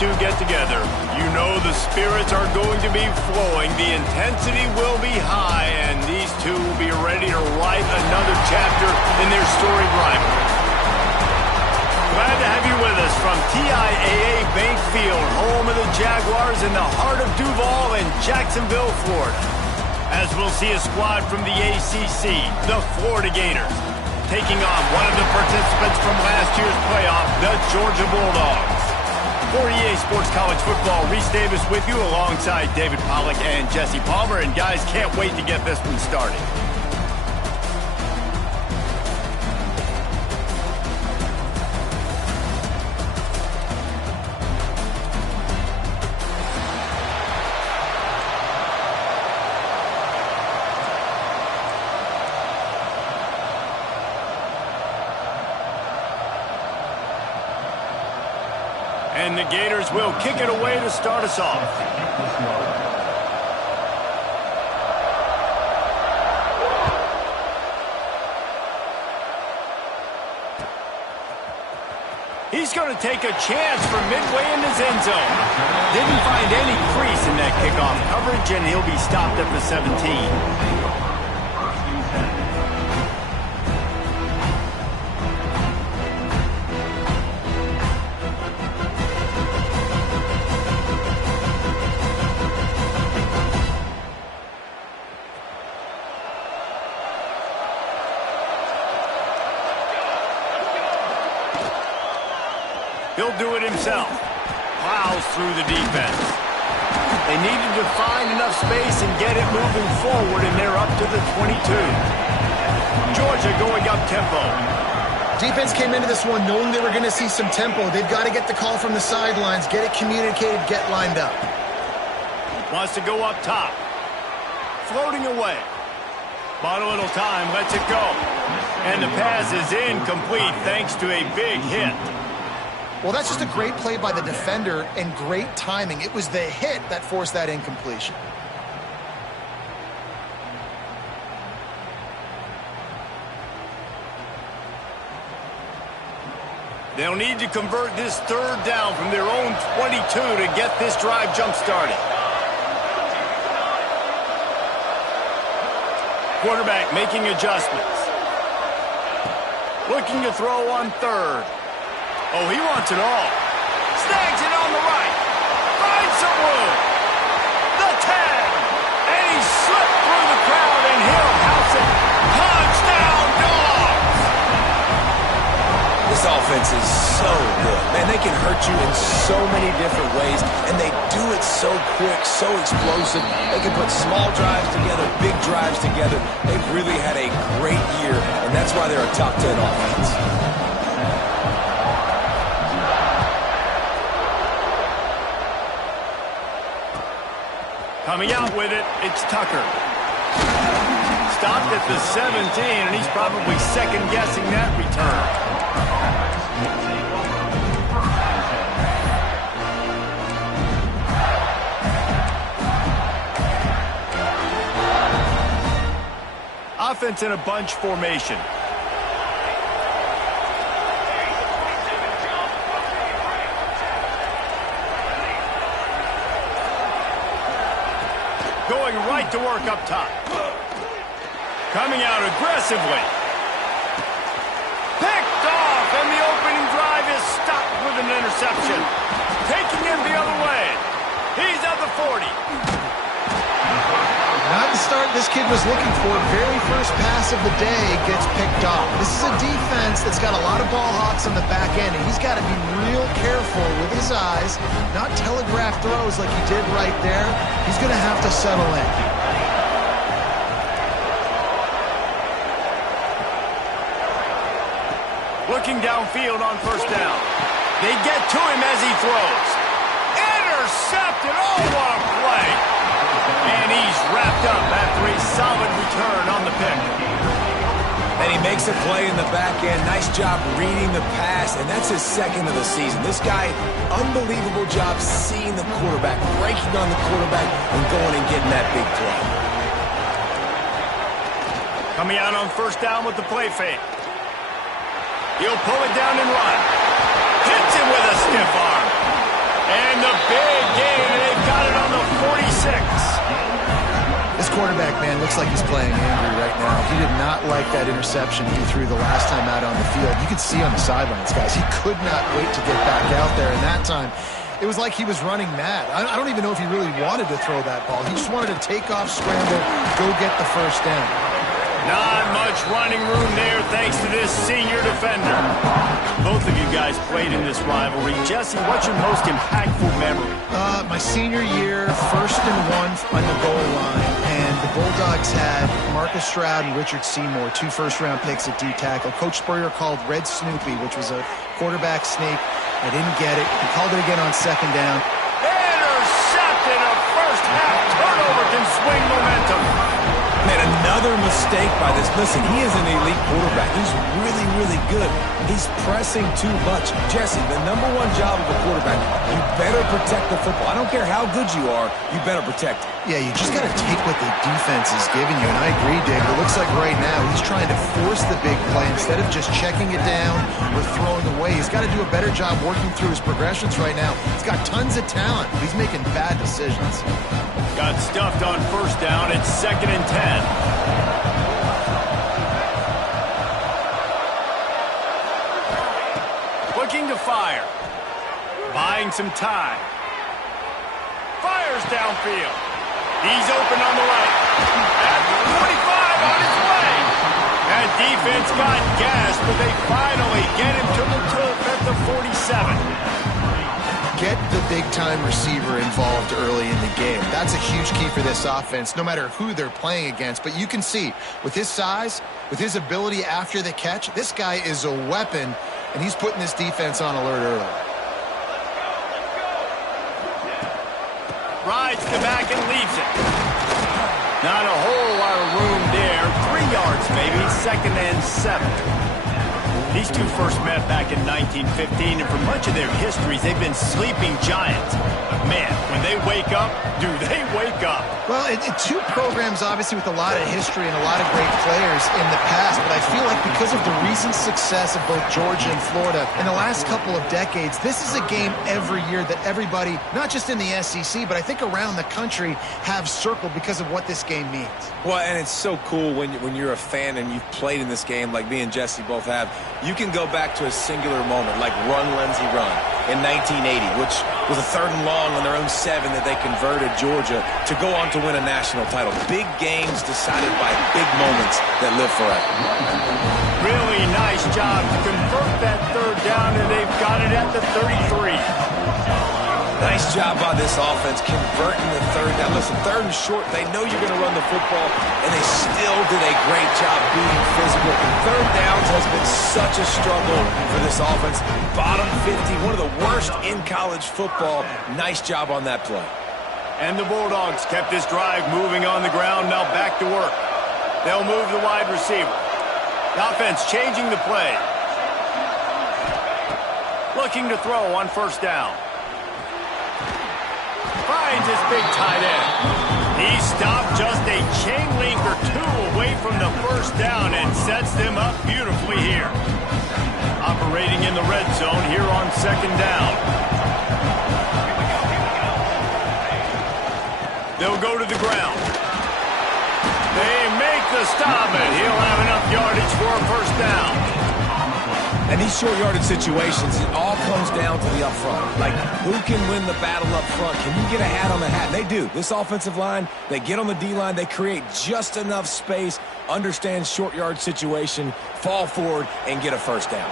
two get together, you know the spirits are going to be flowing, the intensity will be high, and these two will be ready to write another chapter in their storied rivalry. Glad to have you with us from TIAA Bank Field, home of the Jaguars in the heart of Duval in Jacksonville, Florida. As we'll see a squad from the ACC, the Florida Gators, taking on one of the participants from last year's playoff, the Georgia Bulldogs. For EA Sports College Football, Reese Davis with you alongside David Pollack and Jesse Palmer. And guys, can't wait to get this one started. And the Gators will kick it away to start us off. He's going to take a chance from midway in his end zone. Didn't find any crease in that kickoff coverage, and he'll be stopped at the 17. He'll do it himself. Plows through the defense. They needed to find enough space and get it moving forward, and they're up to the 22. Georgia going up tempo. Defense came into this one knowing they were going to see some tempo. They've got to get the call from the sidelines, get it communicated, get lined up. Wants to go up top. Floating away. Bought a little time, lets it go. And the pass is incomplete thanks to a big hit. Well, that's just a great play by the defender and great timing. It was the hit that forced that incompletion. They'll need to convert this third down from their own 22 to get this drive jump-started. Quarterback making adjustments. Looking to throw on third. Oh, he wants it all. Snags it on the right. Finds some room. The 10. And he slipped through the crowd, and he'll house it. Touchdown, Dogs! This offense is so good. Man, they can hurt you in so many different ways, and they do it so quick, so explosive. They can put small drives together, big drives together. They've really had a great year, and that's why they're a top 10 offense. Coming out with it, it's Tucker. Stopped at the 17, and he's probably second-guessing that return. Offense in a bunch formation. Going right to work up top. Coming out aggressively. Picked off, and the opening drive is stopped with an interception. Taking him the other way. He's at the 40. Not the start this kid was looking for. Very first pass of the day gets picked off. This is a defense that's got a lot of ball hawks on the back end, and he's got to be real careful with his eyes, not telegraph throws like he did right there. He's going to have to settle in. Looking downfield on first down. They get to him as he throws. Intercepted. Oh, what a play. And he's wrapped up after a solid return on the pick. And he makes a play in the back end. Nice job reading the pass, and that's his second of the season. This guy, unbelievable job seeing the quarterback, breaking on the quarterback, and going and getting that big play. Coming out on first down with the play fake. He'll pull it down and run. Hits him with a stiff arm. And the big gain, and they've got it on the 46. This quarterback, man, looks like he's playing angry right now. He did not like that interception he threw the last time out on the field. You could see on the sidelines, guys, he could not wait to get back out there. And that time, it was like he was running mad. I don't even know if he really wanted to throw that ball. He just wanted to take off, scramble, go get the first down. Not much running room there thanks to this senior defender. Both of you guys played in this rivalry. Jesse, what's your most impactful memory? My senior year, 1st and 1 on the goal line, and the Bulldogs had Marcus Stroud and Richard Seymour, 2 first-round picks at D-tackle. Coach Spurrier called Red Snoopy, which was a quarterback sneak. I didn't get it. He called it again on 2nd down. Intercepted! A first-half turnover can swing momentum. Man, another mistake by this. Listen, he is an elite quarterback. He's really, really good. He's pressing too much. Jesse, the #1 job of a quarterback, you better protect the football. I don't care how good you are, you better protect it. Yeah, you just got to take what the defense is giving you. And I agree, Dave. It looks like right now he's trying to force the big play instead of just checking it down or throwing away. He's got to do a better job working through his progressions right now. He's got tons of talent, but he's making bad decisions. Got stuffed on 1st down. It's 2nd and 10. Looking to fire. Buying some time. Fires downfield. He's open on the right. At the 45 on his way. That defense got gas, but they finally get him to the turf at the 47. Get the big-time receiver involved early in the game. That's a huge key for this offense, no matter who they're playing against. But you can see, with his size, with his ability after the catch, this guy is a weapon, and he's putting this defense on alert early. Rides the back and leaves it. Not a whole lot of room there. 3 yards maybe, 2nd and 7. These two first met back in 1915, and for much of their histories, they've been sleeping giants. But man, when they wake up, do they wake up? Well, two programs, obviously, with a lot of history and a lot of great players in the past, but I feel like because of the recent success of both Georgia and Florida in the last couple of decades, this is a game every year that everybody, not just in the SEC, but I think around the country, have circled because of what this game means. Well, and it's so cool when you're a fan and you've played in this game like me and Jesse both have. You can go back to a singular moment like Run, Lindsey, Run in 1980, which was a 3rd and long on their own 7 that they converted Georgia to go on to win a national title. Big games decided by big moments that live forever. Really nice job to convert that 3rd down, and they've got it at the 33. Nice job by this offense converting the 3rd down. Listen, 3rd and short, they know you're going to run the football, and they still did a great job being physical. 3rd downs has been such a struggle for this offense. Bottom 50, one of the worst in college football. Nice job on that play. And the Bulldogs kept this drive moving on the ground. Now back to work. They'll move the wide receiver. The offense changing the play. Looking to throw on 1st down. Finds his big tight end. He stopped just a chain link or 2 away from the 1st down and sets them up beautifully here. Operating in the red zone here on 2nd down. They'll go to the ground. They make the stop, and he'll have enough yardage for a 1st down. And these short yardage situations, it all comes down to the up front. Like, who can win the battle up front? Can you get a hat on the hat? They do. This offensive line, they get on the D-line, they create just enough space, understand short yard situation, fall forward, and get a 1st down.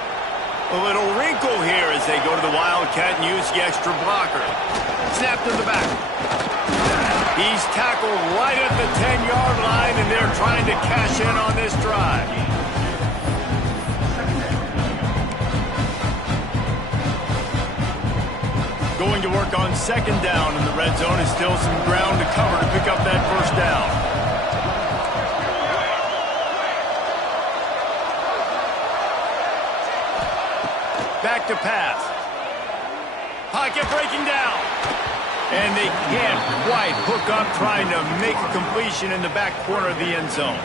A little wrinkle here as they go to the Wildcat and use the extra blocker. Snap to the back. He's tackled right at the 10-yard line, and they're trying to cash in on this drive. Going to work on 2nd down in the red zone. Is still some ground to cover to pick up that 1st down. Back to pass. Pocket breaking down. And they can't quite hook up trying to make a completion in the back corner of the end zone.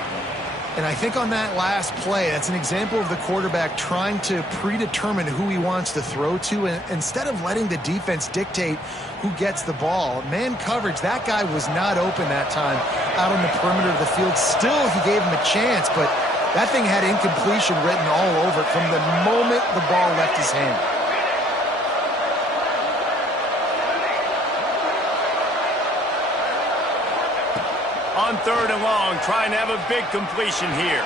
And I think on that last play, that's an example of the quarterback trying to predetermine who he wants to throw to, and instead of letting the defense dictate who gets the ball. Man coverage, that guy was not open that time out on the perimeter of the field. Still, he gave him a chance, but that thing had incompletion written all over it from the moment the ball left his hand. On 3rd and long, trying to have a big completion here.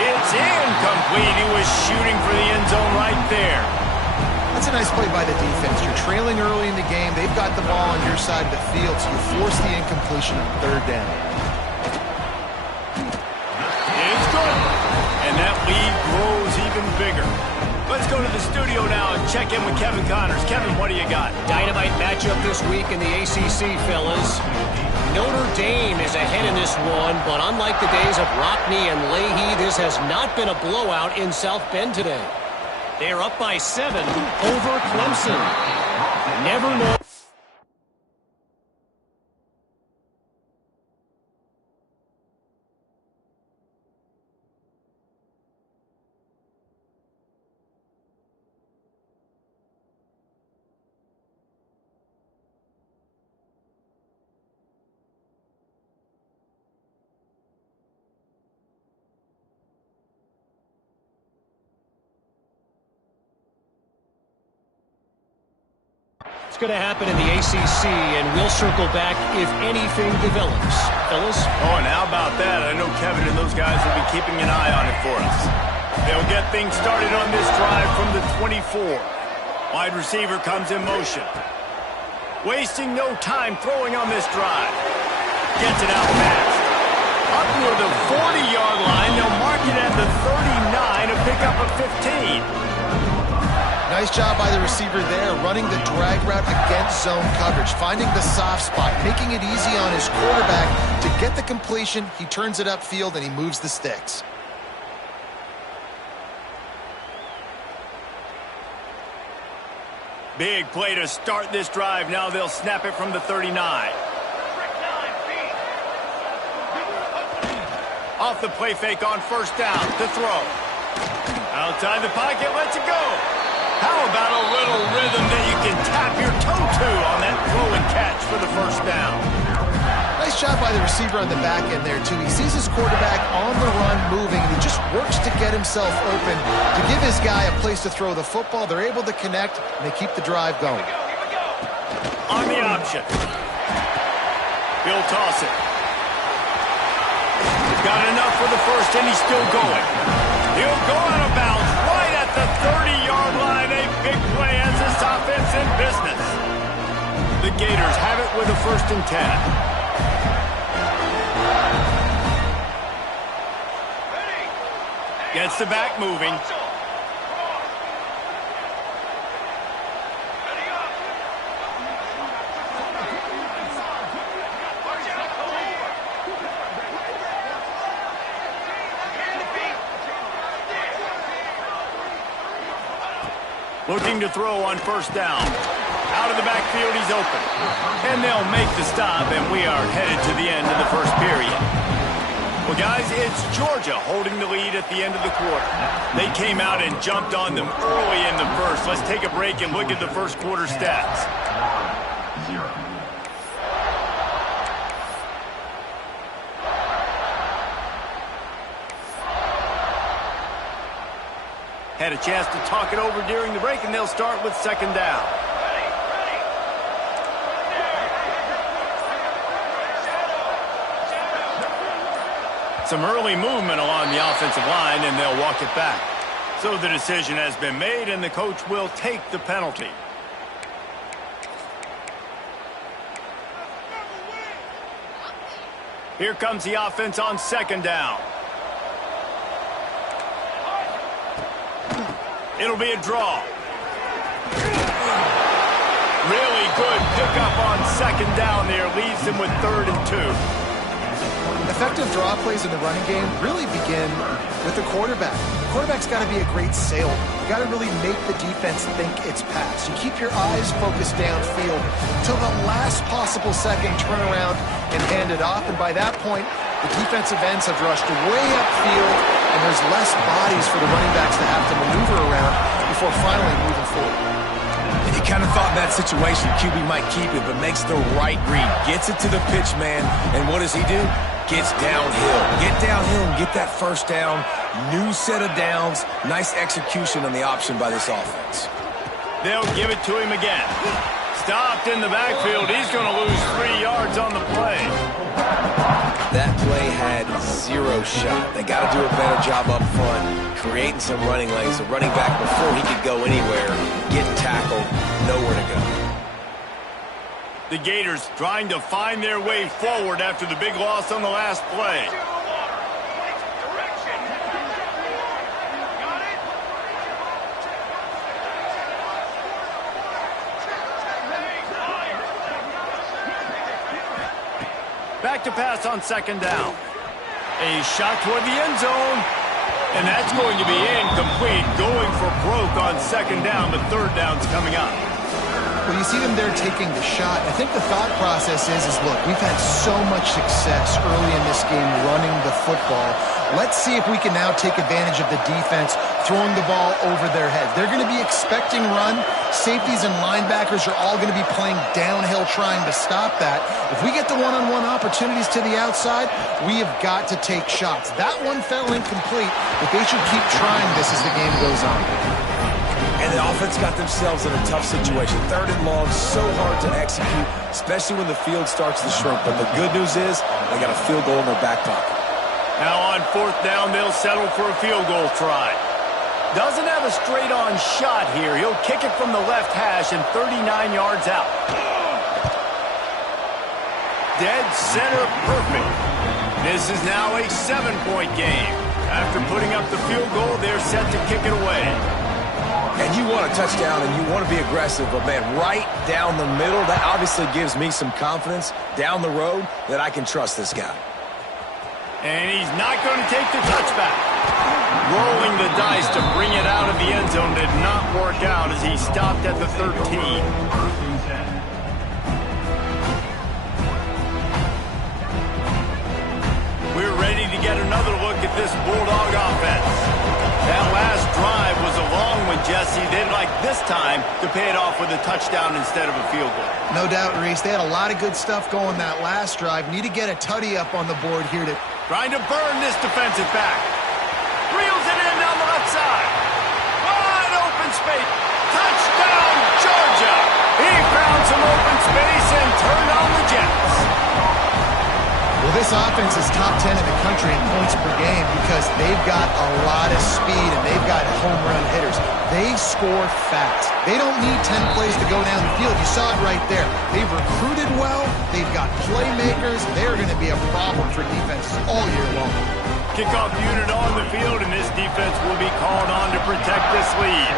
It's incomplete. He was shooting for the end zone right there. That's a nice play by the defense. You're trailing early in the game. They've got the ball on your side of the field, so you force the incompletion on 3rd down. It's good. And that lead grows even bigger. Let's go to the studio now and check in with Kevin Connors. Kevin, what do you got? Dynamite matchup this week in the ACC, fellas. Notre Dame is ahead in this one, but unlike the days of Rockne and Leahy, this has not been a blowout in South Bend today. They are up by 7 over Clemson. Never know. It's going to happen in the ACC, and we'll circle back if anything develops. Fellas? Oh, and how about that? I know Kevin and those guys will be keeping an eye on it for us. They'll get things started on this drive from the 24. Wide receiver comes in motion. Wasting no time throwing on this drive. Gets it out fast. Up near the 40-yard line, they'll mark it at the 39 to pick up a 15. Nice job by the receiver there, running the drag route against zone coverage, finding the soft spot, making it easy on his quarterback to get the completion. He turns it upfield, and he moves the sticks. Big play to start this drive. Now they'll snap it from the 39. Off the play fake on 1st down to throw. Outside the pocket, lets it go. How about a little rhythm that you can tap your toe to on that throw and catch for the 1st down? Nice job by the receiver on the back end there, too. He sees his quarterback on the run moving, and he just works to get himself open to give his guy a place to throw the football. They're able to connect, and they keep the drive going. On the option. He'll toss it. He's got enough for the 1st, and he's still going. He'll go out of bounds right at the 30-yard line. A big play as this offense in business. The Gators have it with a 1st and 10. Gets the back moving. Looking to throw on 1st down. Out of the backfield, he's open. And they'll make the stop, and we are headed to the end of the 1st period. Well, guys, it's Georgia holding the lead at the end of the quarter. They came out and jumped on them early in the 1st. Let's take a break and look at the 1st quarter stats. Had a chance to talk it over during the break, and they'll start with 2nd down. Some early movement along the offensive line, and they'll walk it back. So the decision has been made, and the coach will take the penalty. Here comes the offense on 2nd down. It'll be a draw. Really good pickup on 2nd down there. Leaves them with 3rd and 2. Effective draw plays in the running game really begin with the quarterback. The quarterback's got to be a great sailor. You got to really make the defense think it's pass. You keep your eyes focused downfield until the last possible second, turn around and hand it off. And by that point, The defensive ends have rushed way upfield, and there's less bodies for the running backs to have to maneuver around before finally moving forward. And you kind of thought in that situation QB might keep it, but makes the right read. Gets it to the pitch man, and what does he do? Gets downhill. Get downhill and get that first down. New set of downs. Nice execution on the option by this offense. They'll give it to him again. Stopped in the backfield. He's going to lose 3 yards on the play. That play had zero shot. They got to do a better job up front, creating some running lanes. The running back, before he could go anywhere, getting tackled, nowhere to go. The Gators trying to find their way forward after the big loss on the last play. Back to pass on second down. A shot toward the end zone. And that's going to be incomplete. Going for broke on second down, but third down's coming up. Well, you see them there taking the shot. I think the thought process is look, we've had so much success early in this game running the football. Let's see if we can now take advantage of the defense throwing the ball over their heads. They're going to be expecting run. Safeties and linebackers are all going to be playing downhill trying to stop that. If we get the one-on-one opportunities to the outside, we have got to take shots. That one fell incomplete, but they should keep trying this as the game goes on. And the offense got themselves in a tough situation. Third and long, so hard to execute, especially when the field starts to shrink. But the good news is they got a field goal in their back pocket. Now on fourth down, they'll settle for a field goal try. Doesn't have a straight-on shot here. He'll kick it from the left hash and 39 yards out. Dead center perfect. This is now a 7-point game. After putting up the field goal, they're set to kick it away. And you want a touchdown and you want to be aggressive, but man, right down the middle, that obviously gives me some confidence down the road that I can trust this guy. And he's not going to take the touchback. Rolling the dice to bring it out of the end zone did not work out as he stopped at the 13. We're ready to get another look at this Bulldog offense. That last drive was a long one, Jesse. They'd like this time to pay it off with a touchdown instead of a field goal. No doubt, Reese. They had a lot of good stuff going that last drive. Need to get a tutty up on the board here to... Trying to burn this defensive back. Reels it in down the left side. Wide open space. Touchdown, Georgia. He found some open space and turned on the Jets. Well, this offense is top 10 in the country in points per game because they've got a lot of speed and they've got home run hitters. They score fast. They don't need 10 plays to go down the field. You saw it right there. They've recruited well. They've got playmakers. They're going to be a problem for defenses all year long. Kickoff unit on the field, and this defense will be called on to protect this lead.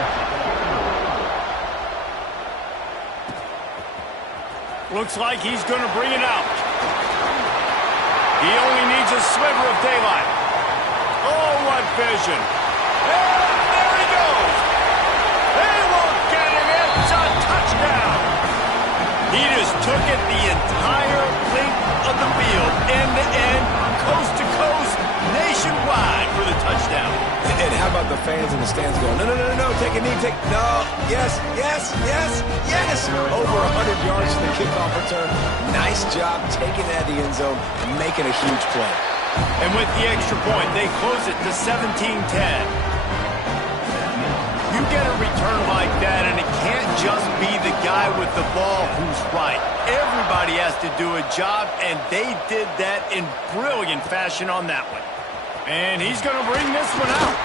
Looks like he's going to bring it out. He only needs a sliver of daylight. Oh, what vision. And there he goes. They won't get him. It's a touchdown. He just took it the entire length of the field, end to end, coast to coast, nationwide for the touchdown. And how about the fans in the stands going, no, no, no, no, no, take a knee, take, no, yes, yes, yes, yes. Over 100 yards for the kickoff return. Nice job taking that to the end zone and making a huge play. And with the extra point, they close it to 17-10. You get a return like that, and it can't just be the guy with the ball who's right. Everybody has to do a job, and they did that in brilliant fashion on that one. And he's going to bring this one out.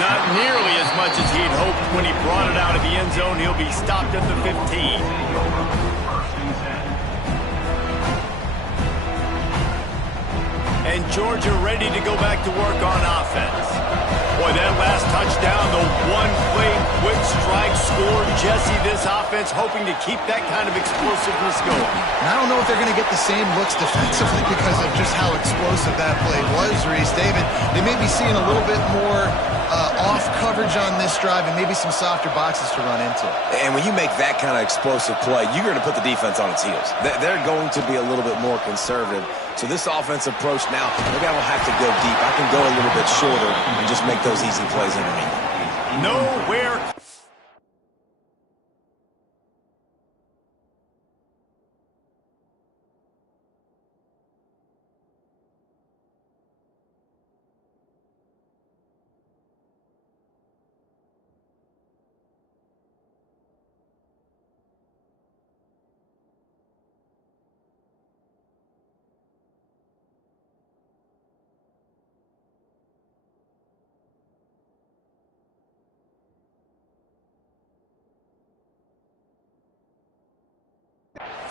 Not nearly as much as he'd hoped when he brought it out of the end zone. He'll be stopped at the 15. And Georgia ready to go back to work on offense. Boy, that last touchdown, the one-play quick strike score. Jesse, this offense hoping to keep that kind of explosiveness going. And I don't know if they're going to get the same looks defensively because of just how explosive that play was, Reese. David, they may be seeing a little bit more off coverage on this drive and maybe some softer boxes to run into. And when you make that kind of explosive play, you're going to put the defense on its heels. They're going to be a little bit more conservative. So this offensive approach now, maybe I don't have to go deep. I can go a little bit shorter and just make those easy plays underneath. Nowhere.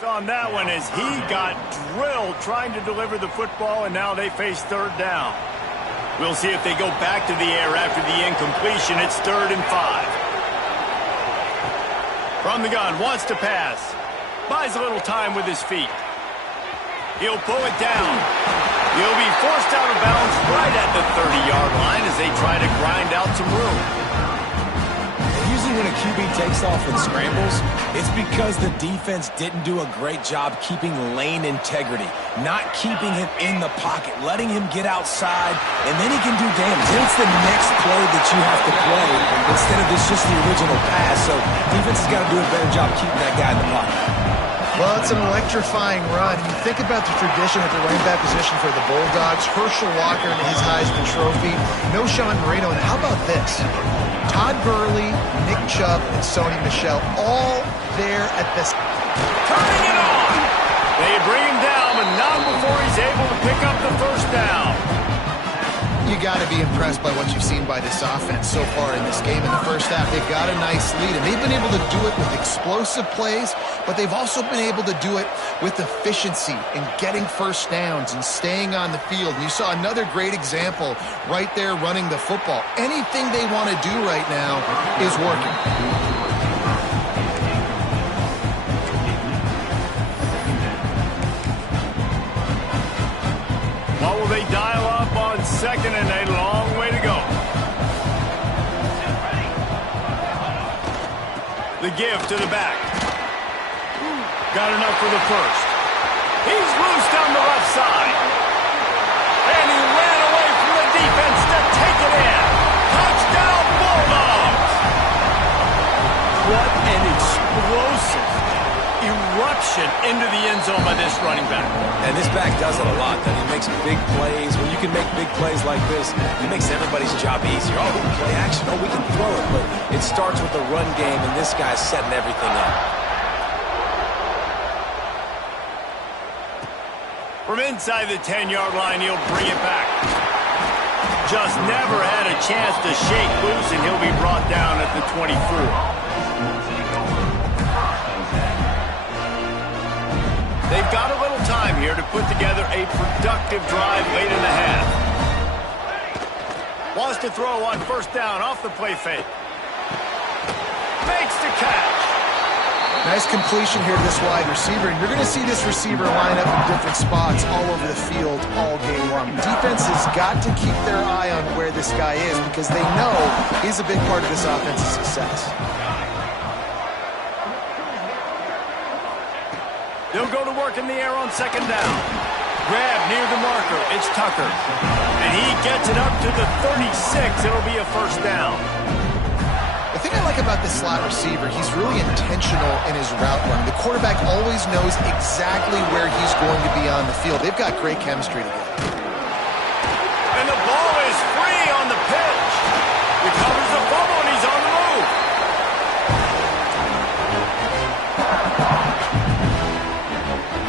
On that one as he got drilled trying to deliver the football, and now they face third down. We'll see if they go back to the air after the incompletion. It's 3rd and 5. From the gun, wants to pass. Buys a little time with his feet. He'll pull it down. He'll be forced out of bounds right at the 30-yard line as they try to grind out some room. Usually when a QB takes off and scrambles, it's because the defense didn't do a great job keeping lane integrity, not keeping him in the pocket, letting him get outside, and then he can do damage. Then it's the next play that you have to play instead of just the original pass. So defense has got to do a better job keeping that guy in the pocket. Well, it's an electrifying run. You think about the tradition at the running back position for the Bulldogs. Herschel Walker and his Heisman Trophy. No Sean Marino. And how about this? Todd Gurley, Nick Chubb, and Sony Michel all there at this. Turning it on! They bring him down, but not before he's able to pick up the first down. You got to be impressed by what you've seen by this offense so far in this game. In the first half, they've got a nice lead, and they've been able to do it with explosive plays, but they've also been able to do it with efficiency and getting first downs and staying on the field. And you saw another great example right there running the football. Anything they want to do right now is working. What will they dial up on 2nd and a long way to go? The give to the back. Got enough for the first. He's loose down the left side. And he ran away from the defense to take it in. Touchdown Bulldogs! What an explosive eruption into the end zone by this running back. And this back does it a lot. That he makes big plays. When you can make big plays like this, it makes everybody's job easier. Oh, we can play action. Oh, we can throw it. But it starts with the run game, and this guy's setting everything up. From inside the 10-yard line, he'll bring it back. Just never had a chance to shake loose, and he'll be brought down at the 24. They've got a little time here to put together a productive drive late in the half. Wants to throw on first down off the play fake. Makes the catch. Nice completion here to this wide receiver, and you're going to see this receiver line up in different spots all over the field all game long. Defense has got to keep their eye on where this guy is because they know he's a big part of this offense's success. They'll go to work in the air on 2nd down. Grab near the marker. It's Tucker. And he gets it up to the 36. It'll be a first down. The thing I like about this slot receiver, he's really intentional in his route run. The quarterback always knows exactly where he's going to be on the field. They've got great chemistry together. And the ball is free on the pitch. Recovers the fumble, and he's on the move.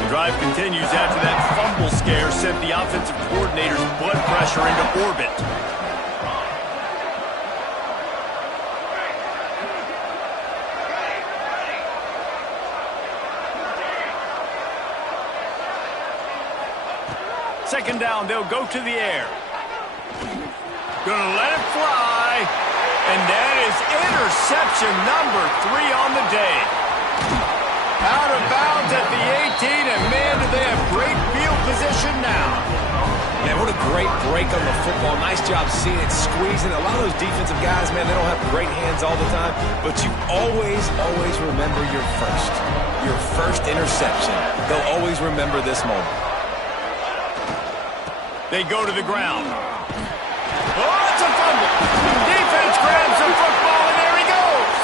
The drive continues after that fumble scare sent the offensive coordinator's blood pressure into orbit. Second down, they'll go to the air. Gonna let it fly. And that is interception number 3 on the day. Out of bounds at the 18, and man, do they have great field position now. Man, what a great break on the football. Nice job seeing it, squeezing. A lot of those defensive guys, man, they don't have great hands all the time, but you always remember your first interception. They'll always remember this moment. They go to the ground. Oh, it's a fumble. Defense grabs the football, and there he goes.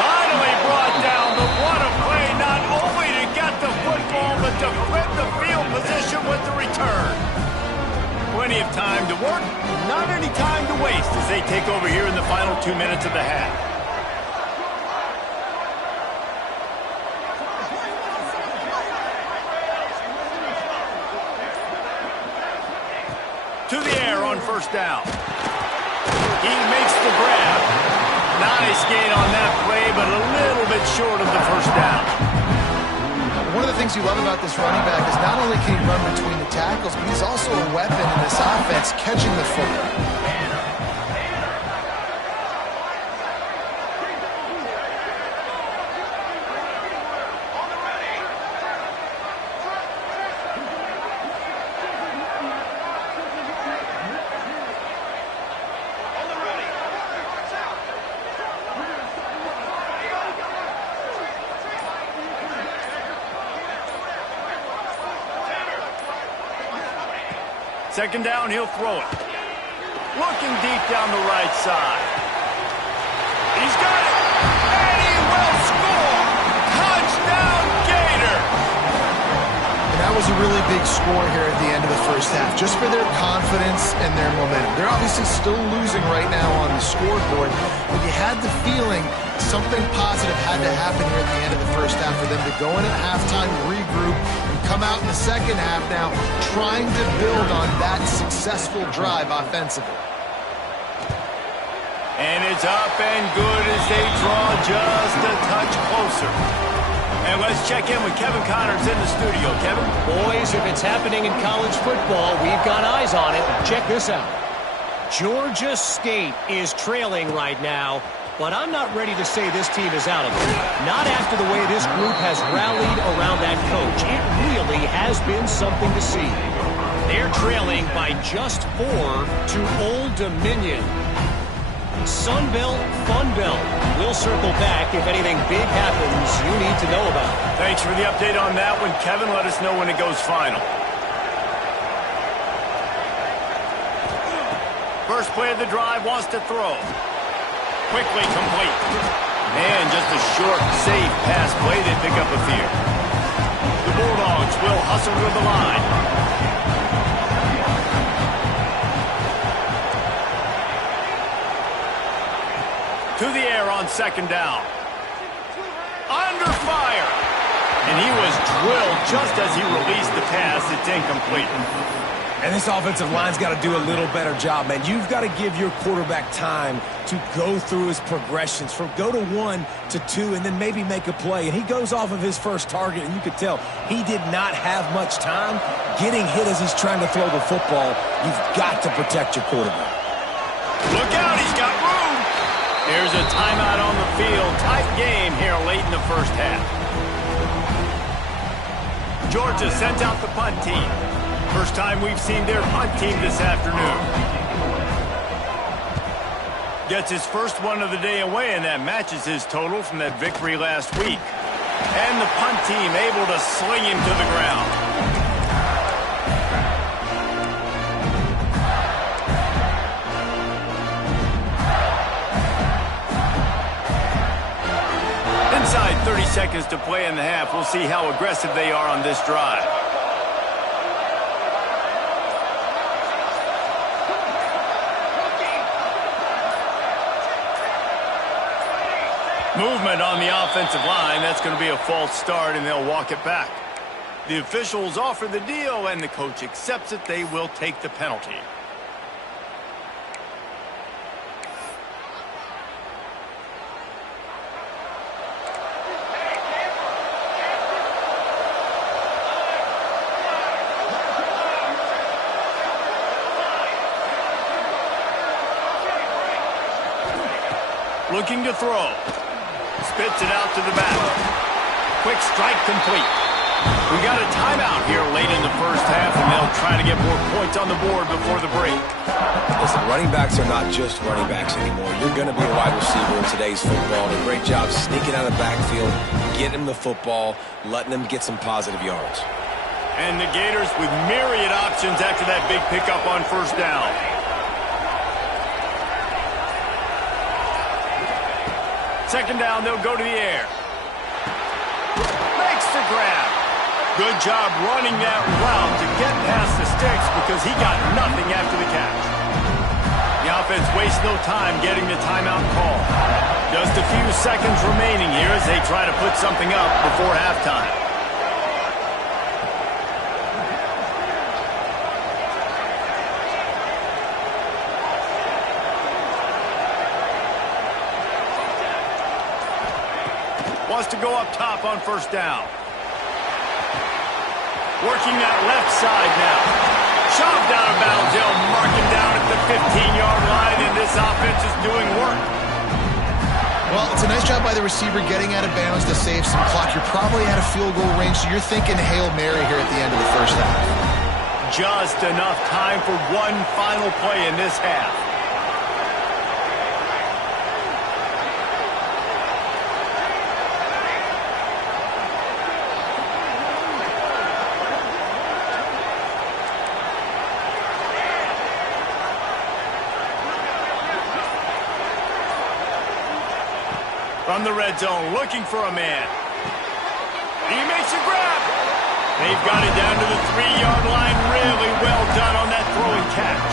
Finally brought down, but what a play, not only to get the football, but to flip the field position with the return. Plenty of time to work, not any time to waste as they take over here in the final 2 minutes of the half. To the air on first down. He makes the grab. Nice gain on that play, but a little bit short of the first down. One of the things you love about this running back is not only can he run between the tackles, but he's also a weapon in this offense, catching the football. Second down, he'll throw it. Looking deep down the right side. He's got it. And he will score. Touchdown, Gator. And that was a really big score here at the end of the first half, just for their confidence and their momentum. They're obviously still losing right now on the scoreboard, but you had the feeling something positive had to happen here at the end of the first half for them to go in at halftime, regroup, and come out in the second half now trying to build on that successful drive offensively. And it's up and good as they draw just a touch closer. And let's check in with Kevin Connors in the studio. Kevin? Boys, if it's happening in college football, we've got eyes on it. Check this out. Georgia State is trailing right now, but I'm not ready to say this team is out of it. Not after the way this group has rallied around that coach. It really has been something to see. They're trailing by just 4 to Old Dominion. Sun Belt, Fun Belt. We'll circle back if anything big happens you need to know about. Thanks for the update on that one, Kevin. Let us know when it goes final. First play of the drive, wants to throw. Quickly complete. And just a short, safe pass play. They pick up a few. The Bulldogs will hustle to the line. To the air on second down. Under fire. And he was drilled just as he released the pass. It's incomplete. And this offensive line's got to do a little better job, man. You've got to give your quarterback time to go through his progressions, from go to 1 to 2, and then maybe make a play. And he goes off of his first target, and you could tell he did not have much time getting hit as he's trying to throw the football. You've got to protect your quarterback. Look out, he's got room. There's a timeout on the field. Tight game here late in the first half. Georgia sent out the punt team. First time we've seen their punt team this afternoon. Gets his first one of the day away, and that matches his total from that victory last week. And the punt team able to sling him to the ground. Inside 30 seconds to play in the half. We'll see how aggressive they are on this drive. Movement on the offensive line. That's going to be a false start, and they'll walk it back. The officials offer the deal, and the coach accepts it. They will take the penalty. Looking to throw. Spits it out to the back. Quick strike complete. We got a timeout here late in the first half, and they'll try to get more points on the board before the break. Listen, running backs are not just running backs anymore. You're going to be a wide receiver in today's football. And a great job sneaking out of the backfield, getting him the football, letting him get some positive yards. And the Gators with myriad options after that big pickup on first down. Second down, they'll go to the air. Makes the grab. Good job running that route to get past the sticks because he got nothing after the catch. The offense wastes no time getting the timeout call. Just a few seconds remaining here as they try to put something up before halftime. Wants to go up top on first down. Working that left side now. Shoved out of bounds. They'll mark him down at the 15-yard line, and this offense is doing work. Well, it's a nice job by the receiver getting out of bounds to save some clock. You're probably out of field goal range, so you're thinking Hail Mary here at the end of the first half. Just enough time for one final play in this half. From the red zone, looking for a man. He makes a grab. They've got it down to the 3-yard line. Really well done on that throw and catch.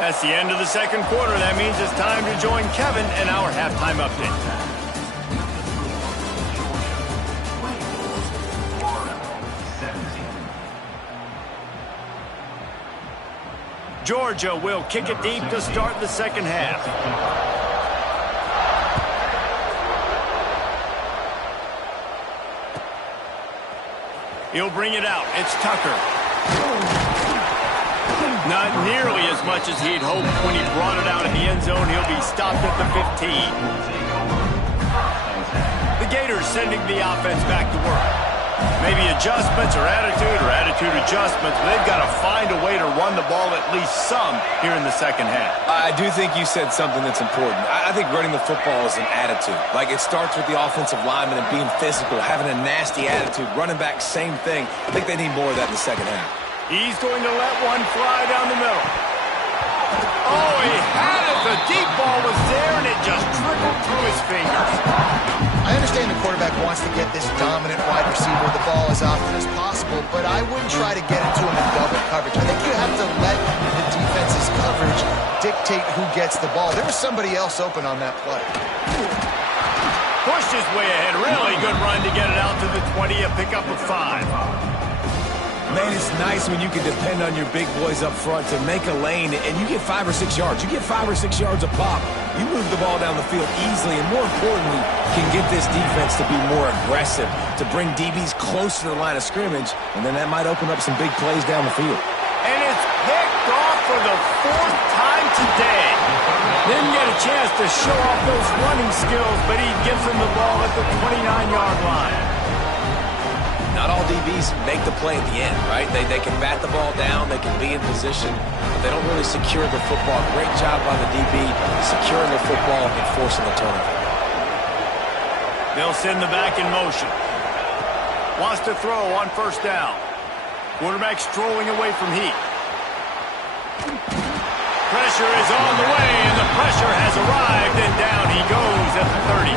That's the end of the second quarter. That means it's time to join Kevin in our halftime update. Georgia will kick it deep to start the second half. He'll bring it out. It's Tucker. Not nearly as much as he'd hoped when he brought it out in the end zone. He'll be stopped at the 15. The Gators sending the offense back to work. Maybe adjustments or attitude adjustments, but they've got to find a way to run the ball at least some here in the second half. I do think you said something that's important. I think running the football is an attitude. Like, it starts with the offensive lineman and being physical, having a nasty attitude. Running back, same thing. I think they need more of that in the second half. He's going to let one fly down the middle. Oh, he had it. The deep ball was there, and it just trickled through his fingers. I understand the quarterback wants to get this dominant wide receiver the ball as often as possible, but I wouldn't try to get into him in double coverage. I think you have to let the defense's coverage dictate who gets the ball. There was somebody else open on that play. Pushed his way ahead. Really good run to get it out to the 20, a pickup of 5. Man, it's nice when you can depend on your big boys up front to make a lane, and you get 5 or 6 yards. You get 5 or 6 yards a pop. You move the ball down the field easily, and more importantly, can get this defense to be more aggressive, to bring DBs close to the line of scrimmage, and then that might open up some big plays down the field. And it's picked off for the 4th time today. Didn't get a chance to show off those running skills, but he gives them the ball at the 29-yard line. Not all DBs make the play at the end, right? They can bat the ball down, they can be in position, but they don't really secure the football. Great job by the DB securing the football and forcing the turnover. They'll send the back in motion. Wants to throw on first down. Quarterback strolling away from heat. Pressure is on the way, and the pressure has arrived, and down he goes at the 30.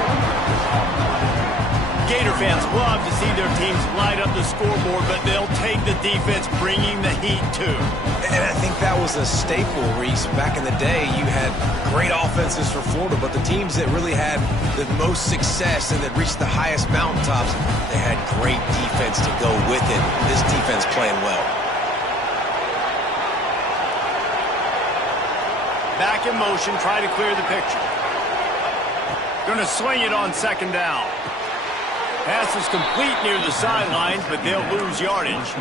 Gator fans love to see their teams light up the scoreboard, but they'll take the defense bringing the heat too. And I think that was a staple, Reese. Back in the day, you had great offenses for Florida, but the teams that really had the most success and that reached the highest mountaintops, they had great defense to go with it. This defense playing well. Back in motion, try to clear the picture. Going to swing it on second down. Pass is complete near the sidelines, but they'll lose yardage.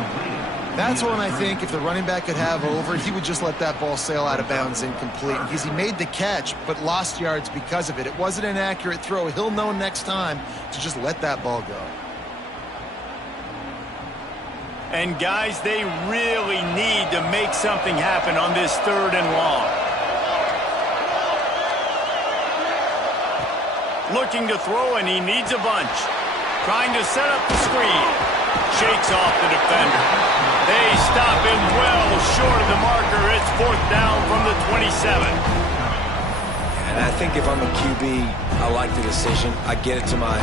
That's one I think if the running back could have over, he would just let that ball sail out of bounds incomplete because he made the catch but lost yards because of it. It wasn't an accurate throw. He'll know next time to just let that ball go. And guys, they really need to make something happen on this 3rd and long. Looking to throw, and he needs a bunch. Trying to set up the screen. Shakes off the defender. They stop him well short of the marker. It's 4th down from the 27. And I think if I'm a QB, I like the decision. I get it to my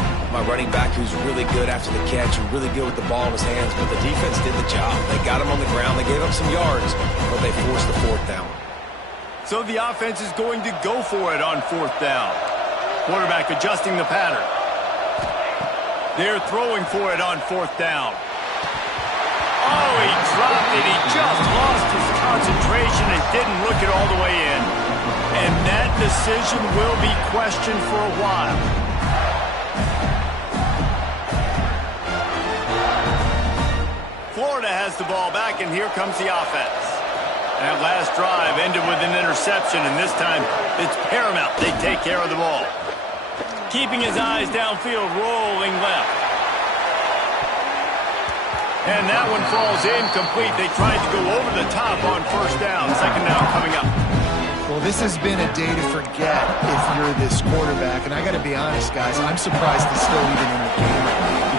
running back who's really good after the catch and really good with the ball in his hands, but the defense did the job. They got him on the ground. They gave up some yards, but they forced the 4th down. So the offense is going to go for it on 4th down. Quarterback adjusting the pattern. They're throwing for it on 4th down. Oh, he dropped it. He just lost his concentration and didn't look it all the way in. And that decision will be questioned for a while. Florida has the ball back, and here comes the offense. That last drive ended with an interception, and this time it's paramount they take care of the ball. Keeping his eyes downfield, rolling left. And that one falls incomplete. They tried to go over the top on 1st down. 2nd down coming up. Well, this has been a day to forget if you're this quarterback. And I got to be honest, guys, I'm surprised he's still even in the game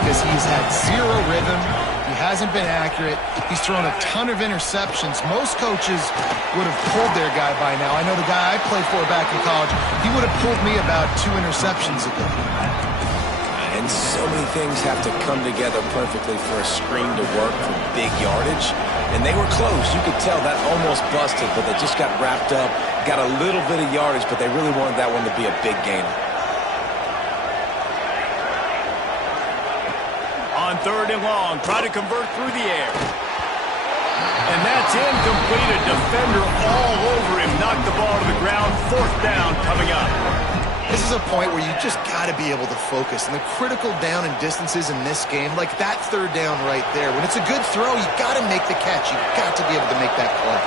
because he's had zero rhythm. He hasn't been accurate. He's thrown a ton of interceptions. Most coaches would have pulled their guy by now. I know the guy I played for back in college, he would have pulled me about 2 interceptions ago. And so many things have to come together perfectly for a screen to work for big yardage. And they were close. You could tell that almost busted, but they just got wrapped up, got a little bit of yardage, but they really wanted that one to be a big gainer. On 3rd and long, try to convert through the air. And that's incomplete. A defender all over him. Knocked the ball to the ground. 4th down coming up. This is a point where you just got to be able to focus. And the critical down and distances in this game, like that 3rd down right there, when it's a good throw, you got to make the catch. You got to be able to make that play.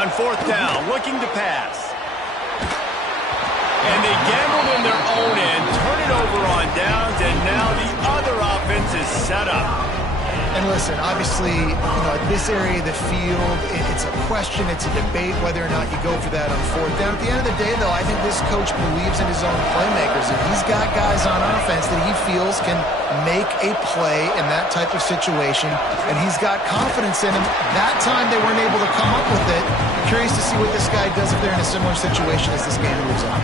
On 4th down, looking to pass. And they gambled in their own end, turn it over on downs, and now the other offense is set up. And listen, obviously, at this area of the field, it's a question, it's a debate whether or not you go for that on 4th down. At the end of the day, though, I think this coach believes in his own playmakers, and he's got guys on offense that he feels can make a play in that type of situation, and he's got confidence in him. That time they weren't able to come up with it. Curious to see what this guy does if they're in a similar situation as this game moves on.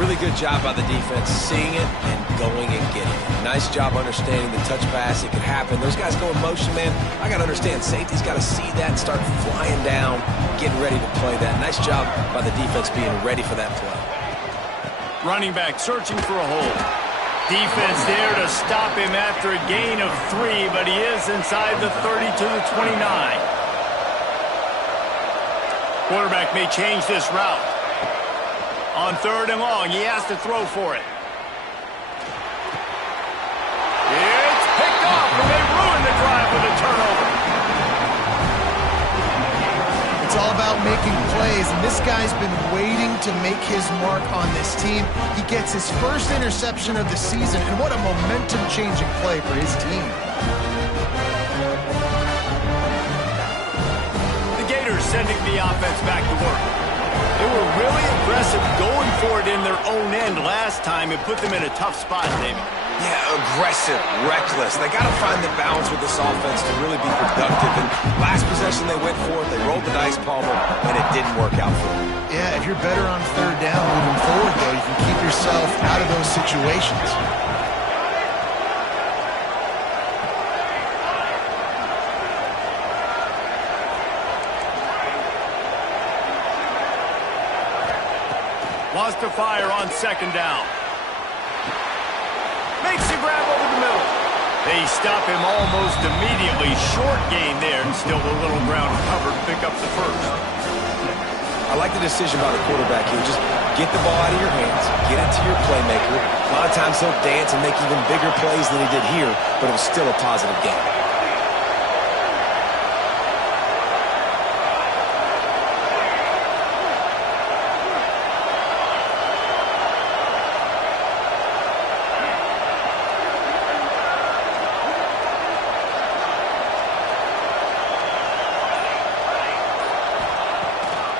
Really good job by the defense, seeing it and going and getting it. Nice job understanding the touch pass. It could happen. Those guys go in motion, man. I got to understand, safety's got to see that and start flying down, getting ready to play that. Nice job by the defense being ready for that play. Running back searching for a hole. Defense there to stop him after a gain of 3, but he is inside the 30 to the 29. Quarterback may change this route. On 3rd and long, he has to throw for it. It's picked off, and they ruin the drive with a turnover. It's all about making plays, and this guy's been waiting to make his mark on this team. He gets his first interception of the season, and what a momentum-changing play for his team. The Gators sending the offense back to work. They were really aggressive going for it in their own end last time. It put them in a tough spot, David. Yeah, aggressive, reckless. They got to find the balance with this offense to really be productive. And last possession they went for it. They rolled the dice, Palmer, and it didn't work out for them. Yeah, if you're better on 3rd down moving forward, though, you can keep yourself out of those situations. Wants to fire on 2nd down. Makes the grab over the middle. They stop him almost immediately. Short gain there, and still a little ground covered. Pick up the first. I like the decision by the quarterback here. Just get the ball out of your hands, get it to your playmaker. A lot of times he'll dance and make even bigger plays than he did here, but it was still a positive game.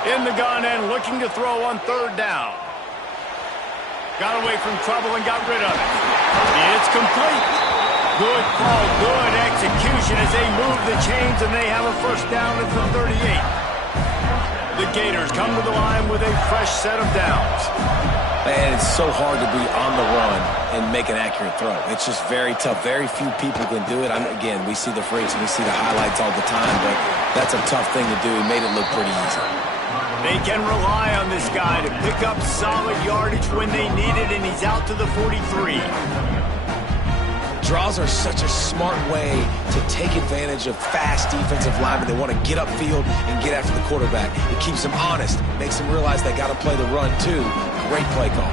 In the gun and looking to throw on third down. Got away from trouble and got rid of it. It's complete. Good call, good execution as they move the chains and they have a first down at the 38. The Gators come to the line with a fresh set of downs. Man, it's so hard to be on the run and make an accurate throw. It's just very tough. Very few people can do it. Again, we see the freaks and we see the highlights all the time, but that's a tough thing to do. He made it look pretty easy. They can rely on this guy to pick up solid yardage when they need it, and he's out to the 43. Draws are such a smart way to take advantage of fast defensive linemen. They want to get upfield and get after the quarterback. It keeps them honest, makes them realize they got to play the run too. Great play call.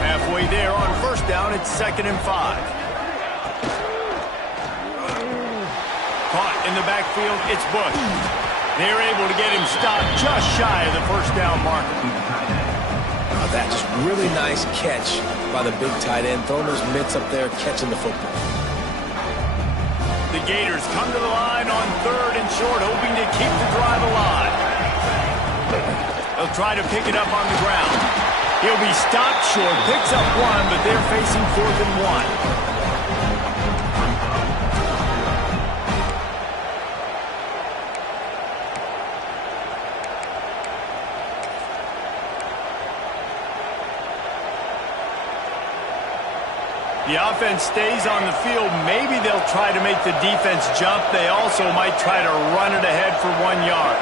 Halfway there on first down, it's 2nd and 5. Caught in the backfield, it's Bush. They're able to get him stopped just shy of the first down marker. That just really nice catch by the big tight end, throwing those mitts up there, catching the football. The Gators come to the line on 3rd and short, hoping to keep the drive alive. They'll try to pick it up on the ground. He'll be stopped short, picks up one, but they're facing 4th and 1. The offense stays on the field. Maybe they'll try to make the defense jump. They also might try to run it ahead for 1 yard.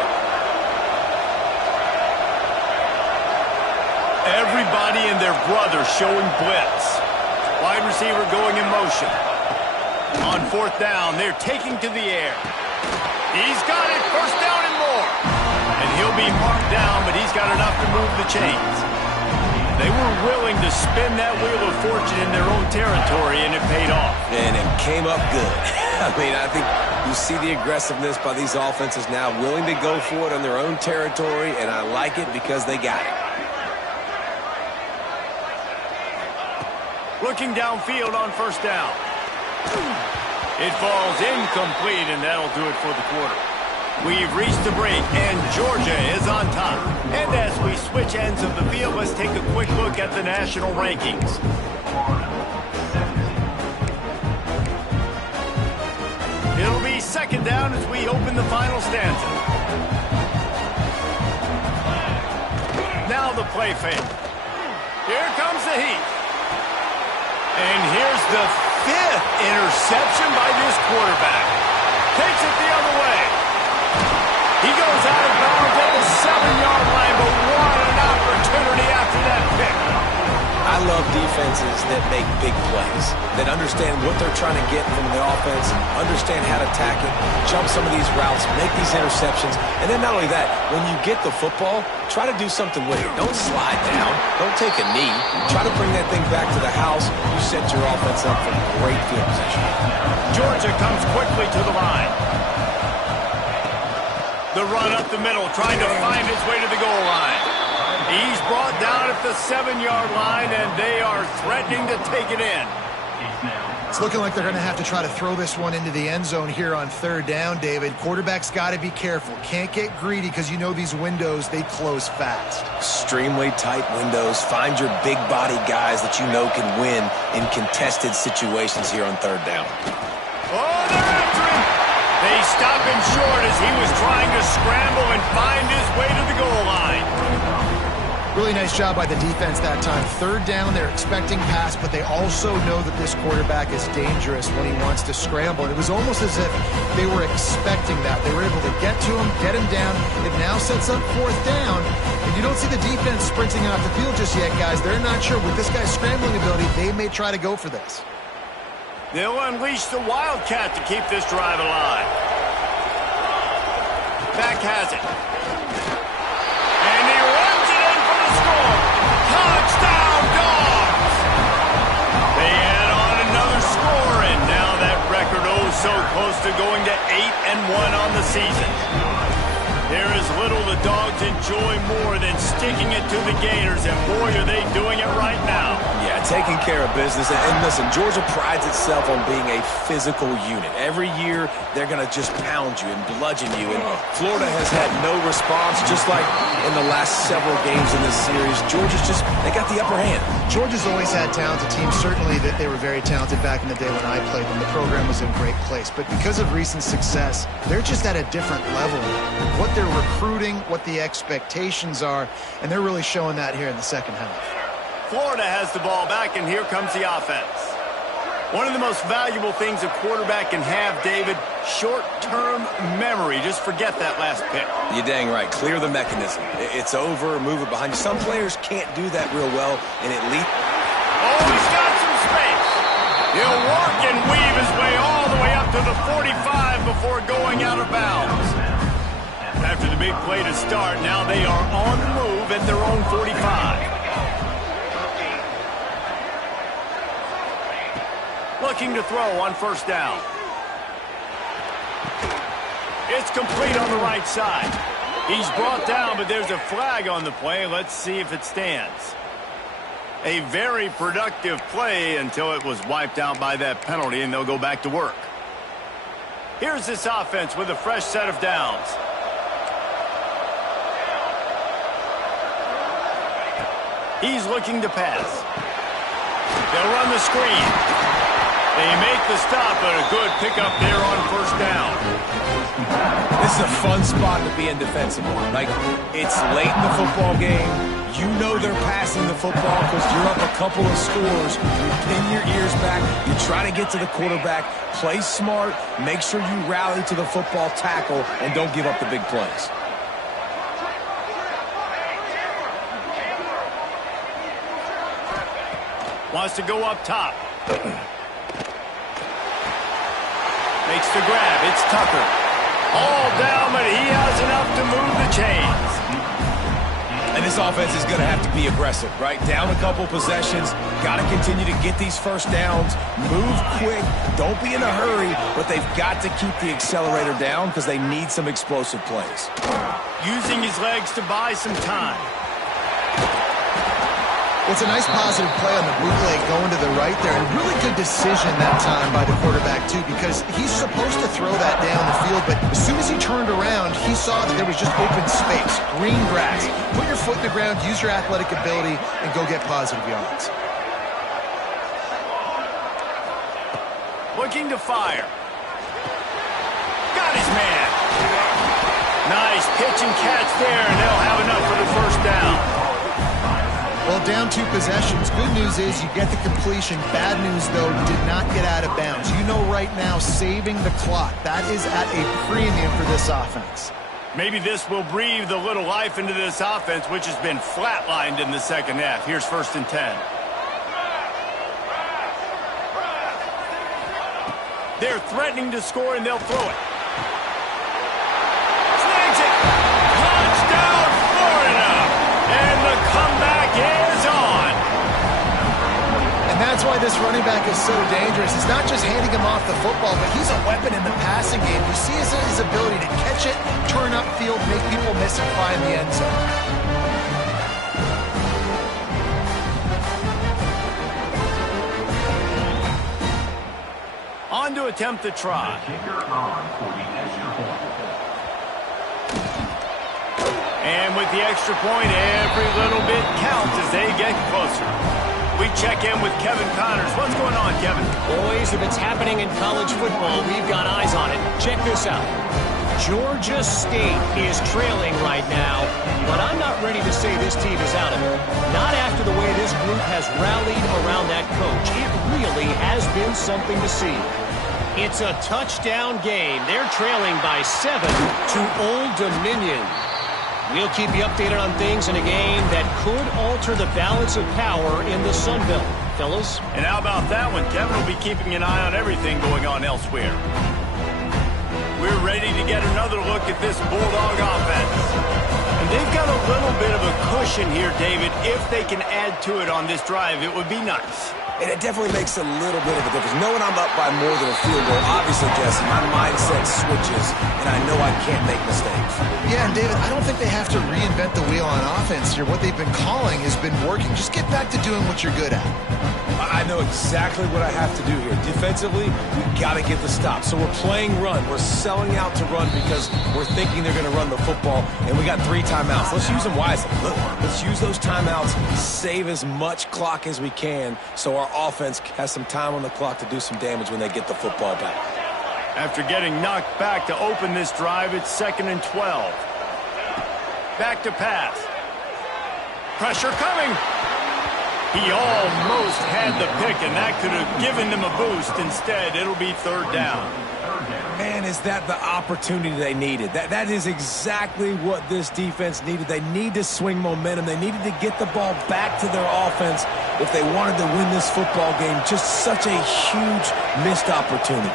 Everybody and their brother showing blitz. Wide receiver going in motion. On 4th down, they're taking to the air. He's got it, first down and more. And he'll be marked down, but he's got enough to move the chains. They were willing to spin that wheel of fortune in their own territory, and it paid off. And it came up good. I mean, I think you see the aggressiveness by these offenses now, willing to go for it on their own territory, and I like it because they got it. Looking downfield on first down. It falls incomplete, and that'll do it for the quarter. We've reached the break, and Georgia is on top. And as we switch ends of the field, let's take a quick look at the national rankings. It'll be 2nd down as we open the final stanza. Now the play fake. Here comes the heat. And here's the 5th interception by this quarterback. Takes it the other way. He goes out of bounds at the 7-yard line, but what an opportunity after that pick. I love defenses that make big plays, that understand what they're trying to get from the offense, understand how to attack it, jump some of these routes, make these interceptions, and then not only that, when you get the football, try to do something with it. Don't slide down. Don't take a knee. Try to bring that thing back to the house. You set your offense up for great field position. Georgia comes quickly to the line. The run up the middle, trying to find his way to the goal line. He's brought down at the 7-yard line, and they are threatening to take it in. It's looking like they're going to have to try to throw this one into the end zone here on 3rd down, David. Quarterback's got to be careful. Can't get greedy because you know these windows, they close fast. Extremely tight windows. Find your big body guys that you know can win in contested situations here on 3rd down. Oh, they're after him. They stop him short as he was trying to scramble and find his way to the goal line. Really nice job by the defense that time. 3rd down, they're expecting pass, but they also know that this quarterback is dangerous when he wants to scramble. And it was almost as if they were expecting that. They were able to get to him, get him down. It now sets up 4th down. And you don't see the defense sprinting off the field just yet, guys. They're not sure. With this guy's scrambling ability, they may try to go for this. They'll unleash the Wildcat to keep this drive alive. Back has it. And he runs it in for the score. Touchdown, Dogs! They add on another score, and now that record so close to going to 8-1 on the season. There is little the Dogs enjoy more than sticking it to the Gators, and boy, are they doing it right now. Yeah, taking care of business. And listen, Georgia prides itself on being a physical unit. Every year, they're going to just pound you and bludgeon you. And Florida has had no response, just like in the last several games in this series. Georgia's just, they got the upper hand. Georgia's always had talented teams. Certainly that they were very talented back in the day when I played them. The program was in a great place. But because of recent success, they're just at a different level. What they're recruiting, what the expectations are, and they're really showing that here in the second half. Florida has the ball back, and here comes the offense. One of the most valuable things a quarterback can have, David, short-term memory. Just forget that last pick. You're dang right. Clear the mechanism. It's over, move it behind you. Some players can't do that real well, and it leads. Oh, he's got some space. He'll work and weave his way all the way up to the 45 before going out of bounds. After the big play to start, now they are on the move at their own 45. Looking to throw on first down. It's complete on the right side. He's brought down, but there's a flag on the play. Let's see if it stands. A very productive play until it was wiped out by that penalty, and they'll go back to work. Here's this offense with a fresh set of downs. He's looking to pass. They'll run the screen. They make the stop, but a good pickup there on first down. This is a fun spot to be in defensively. Like, it's late in the football game. You know they're passing the football because you're up a couple of scores. You pin your ears back. You try to get to the quarterback. Play smart. Make sure you rally to the football tackle and don't give up the big plays. Wants to go up top. Makes the grab. It's Tucker. All down, but he has enough to move the chains. And this offense is going to have to be aggressive, right? Down a couple possessions. Got to continue to get these first downs. Move quick. Don't be in a hurry, but they've got to keep the accelerator down because they need some explosive plays. Using his legs to buy some time. It's a nice positive play on the bootleg going to the right there, and really good decision that time by the quarterback, too, because he's supposed to throw that down the field, but as soon as he turned around, he saw that there was just open space, green grass. Put your foot in the ground, use your athletic ability, and go get positive yards. Looking to fire. Got his man. Nice pitch and catch there, and they'll have enough for the first down. Well, down 2 possessions. Good news is you get the completion. Bad news, though, did not get out of bounds. You know right now, saving the clock. That is at a premium for this offense. Maybe this will breathe a little life into this offense, which has been flatlined in the second half. Here's 1st and 10. They're threatening to score, and they'll throw it. Snags it. Touchdown, Florida. And the comeback is on. And that's why this running back is so dangerous. It's not just handing him off the football, but he's a weapon in the passing game. You see his ability to catch it, turn upfield, make people miss and find the end zone. On to attempt the try. And with the extra point, every little bit counts as they get closer. We check in with Kevin Connors. What's going on, Kevin? Boys, if it's happening in college football, we've got eyes on it. Check this out. Georgia State is trailing right now, but I'm not ready to say this team is out of it. Not after the way this group has rallied around that coach. It really has been something to see. It's a touchdown game. They're trailing by 7 to Old Dominion. We'll keep you updated on things in a game that could alter the balance of power in the Sun Belt. Fellas? And how about that one? Kevin will be keeping an eye on everything going on elsewhere. We're ready to get another look at this Bulldog offense. And they've got a little bit of a cushion here, David. If they can add to it on this drive, it would be nice. And it definitely makes a little bit of a difference. Knowing I'm up by more than a field goal, obviously, Jesse, my mindset switches, and I know I can't make mistakes. Yeah, and David, I don't think they have to reinvent the wheel on offense here. What they've been calling has been working. Just get back to doing what you're good at. I know exactly what I have to do here. Defensively, we got to get the stop. So we're playing run. We're selling out to run because we're thinking they're going to run the football, and we got 3 timeouts. Let's use them wisely. Let's use those timeouts, save as much clock as we can so our offense has some time on the clock to do some damage when they get the football back. After getting knocked back to open this drive, it's 2nd and 12. Back to pass. Pressure coming. He almost had the pick, and that could have given them a boost. Instead, it'll be 3rd down. Man, is that the opportunity they needed? That is exactly what this defense needed. They need to swing momentum. They needed to get the ball back to their offense if they wanted to win this football game. Just such a huge missed opportunity.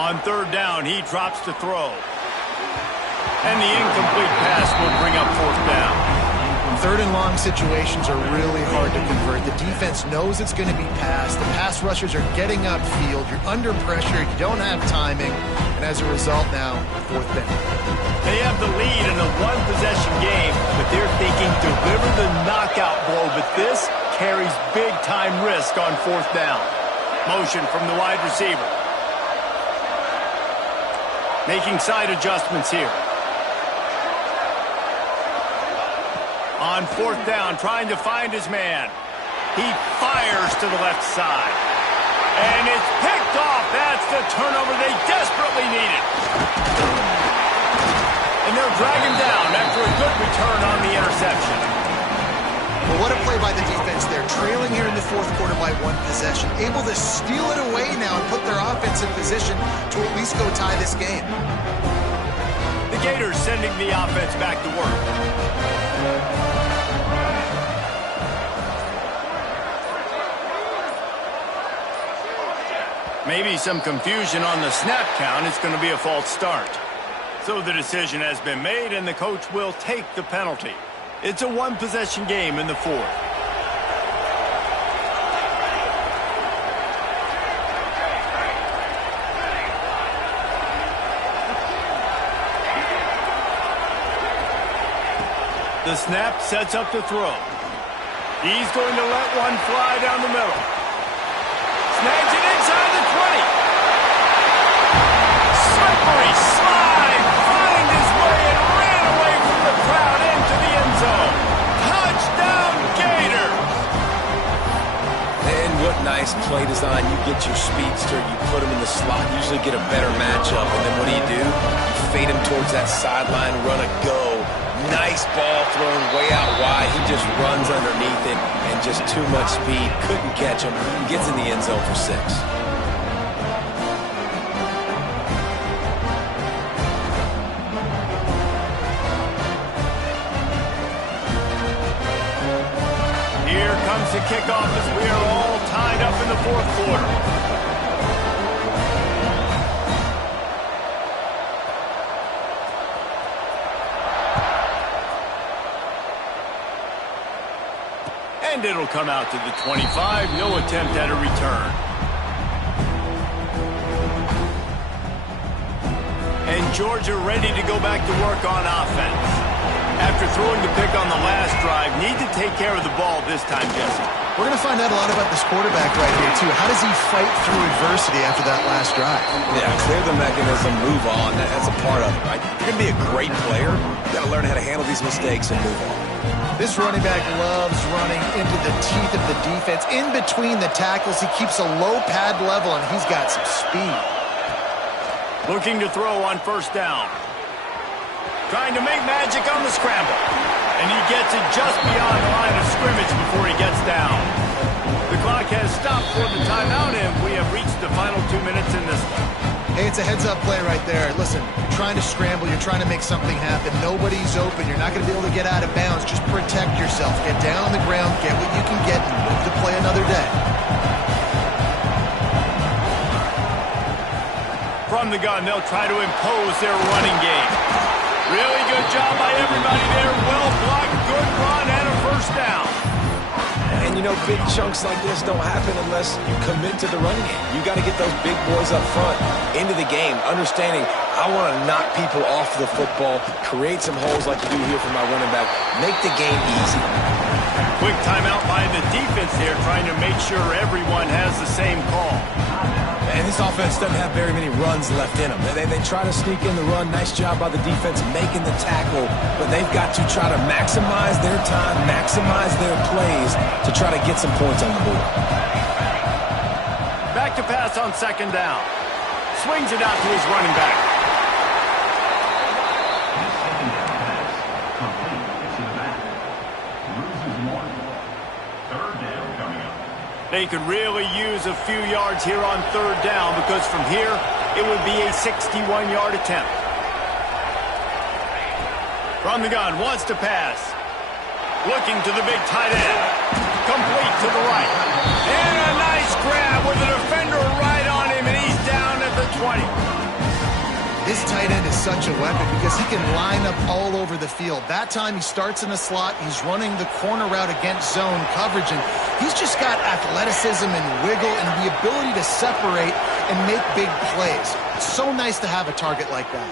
On 3rd down, he drops to throw. And the incomplete pass will bring up 4th down. 3rd and long situations are really hard to convert. The defense knows it's going to be passed. The pass rushers are getting upfield. You're under pressure. You don't have timing. And as a result now, 4th down. They have the lead in a one-possession game, but they're thinking deliver the knockout blow. But this carries big-time risk on 4th down. Motion from the wide receiver. Making side adjustments here. On 4th down, trying to find his man. He fires to the left side. And it's picked off. That's the turnover they desperately needed. And they'll drag him down after a good return on the interception. Well, what a play by the defense there. Trailing here in the 4th quarter by 1 possession. Able to steal it away now and put their offense in position to at least go tie this game. The Gators sending the offense back to work. Maybe some confusion on the snap count. It's going to be a false start. So the decision has been made, and the coach will take the penalty. It's a one-possession game in the 4th. The snap sets up the throw. He's going to let one fly down the middle. Snags it inside the 20. Slippery slide. Find his way and ran away from the crowd into the end zone. Touchdown, Gator. And what nice play design. You get your speedster, you put him in the slot, usually get a better matchup. And then what do? You fade him towards that sideline, run a go. Nice ball thrown way out wide. He just runs underneath it and just too much speed. Couldn't catch him. Gets in the end zone for 6. Here comes the kickoff as we are all tied up in the 4th quarter. And it'll come out to the 25. No attempt at a return. And Georgia ready to go back to work on offense. After throwing the pick on the last drive, need to take care of the ball this time, Jesse. We're going to find out a lot about this quarterback right here, too. How does he fight through adversity after that last drive? Yeah, clear the mechanism, move on. That's a part of it, right? If you're going to be a great player, you got to learn how to handle these mistakes and move on. This running back loves running into the teeth of the defense. In between the tackles, he keeps a low pad level, and he's got some speed. Looking to throw on 1st down. Trying to make magic on the scramble. And he gets it just beyond the line of scrimmage before he gets down. The clock has stopped for the timeout, and we have reached the final 2 minutes in this one. Hey, it's a heads-up play right there. Listen, you're trying to scramble. You're trying to make something happen. Nobody's open. You're not going to be able to get out of bounds. Just protect yourself. Get down on the ground. Get what you can get and move the play another day. From the gun, they'll try to impose their running game. Really good job by everybody there. Well blocked, good run, and a 1st down. And, you know, big chunks like this don't happen unless you commit to the running game. You got to get those big boys up front into the game, understanding I want to knock people off the football, create some holes like you do here for my running back, make the game easy. Quick timeout by the defense there, trying to make sure everyone has the same call. And this offense doesn't have very many runs left in them. They try to sneak in the run. Nice job by the defense making the tackle. But they've got to try to maximize their time, maximize their plays to try to get some points on the board. Back to pass on second down. Swings it out to his running back. They could really use a few yards here on third down because from here, it would be a 61-yard attempt. From the gun, wants to pass. Looking to the big tight end. Complete to the right. And a nice grab with a defender right on him, and he's down at the 20. This tight end is such a weapon because he can line up all over the field. That time he starts in the slot. He's running the corner route against zone coverage, and he's just got athleticism and wiggle and the ability to separate and make big plays. It's so nice to have a target like that.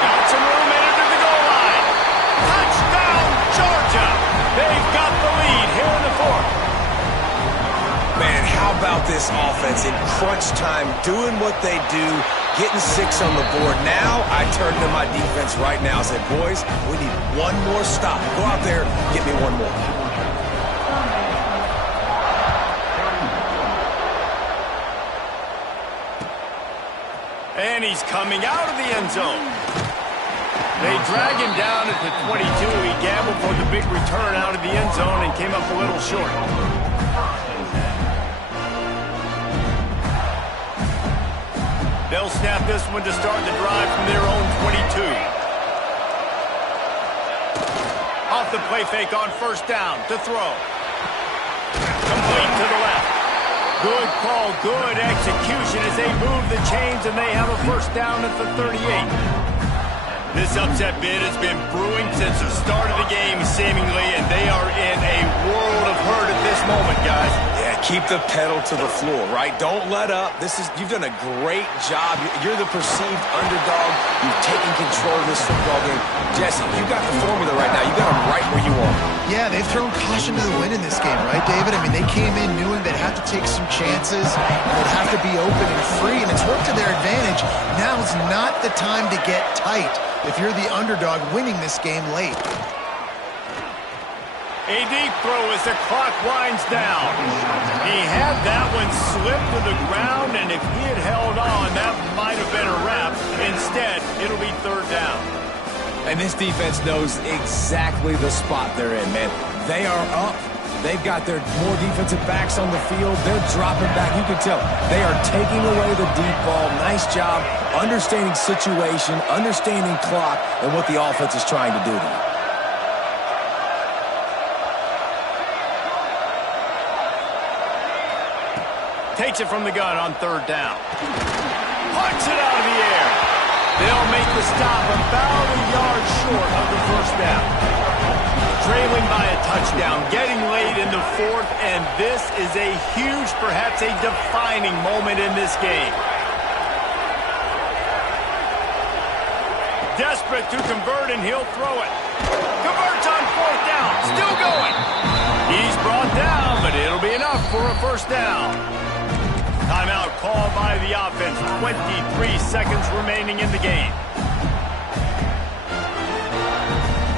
Got some room into the goal line. Touchdown, Georgia. They've got the lead here in the fourth. Man, how about this offense in crunch time, doing what they do, getting 6 on the board. Now I turn to my defense right now and say, boys, we need one more stop. Go out there, get me one more. And he's coming out of the end zone. They drag him down at the 22. He gambled for the big return out of the end zone and came up a little short. They'll snap this one to start the drive from their own 22. Off the play fake on first down to throw. Complete to the left. Good call, good execution as they move the chains and they have a first down at the 38. This upset bid has been brewing since the start of the game, seemingly, and they are in a world of hurt at this moment, guys. Yeah, keep the pedal to the floor, right? Don't let up. You've done a great job. You're the perceived underdog. You've taken control of this football game. Jesse, you got the formula right now. You got them right where you are. Yeah, they've thrown caution to the wind in this game, right, David? I mean, they came in knowing they'd have to take some chances, and they'd have to be open and free, and it's worked to their advantage. Now is not the time to get tight if you're the underdog winning this game late. A deep throw as the clock winds down. He had that one slip to the ground, and if he had held on, that might have been a wrap. Instead, it'll be third down. And this defense knows exactly the spot they're in, man. They are up. They've got their more defensive backs on the field. They're dropping back. You can tell they are taking away the deep ball. Nice job understanding situation, understanding clock, and what the offense is trying to do to them. Takes it from the gun on third down. Punts it out of the air. They'll make the stop about a yard short of the first down. Trailing by a touchdown, getting late in the fourth, and this is a huge, perhaps a defining moment in this game. Desperate to convert, and he'll throw it. Converts on fourth down, still going. He's brought down, but it'll be enough for a first down. Timeout called by the offense. 23 seconds remaining in the game.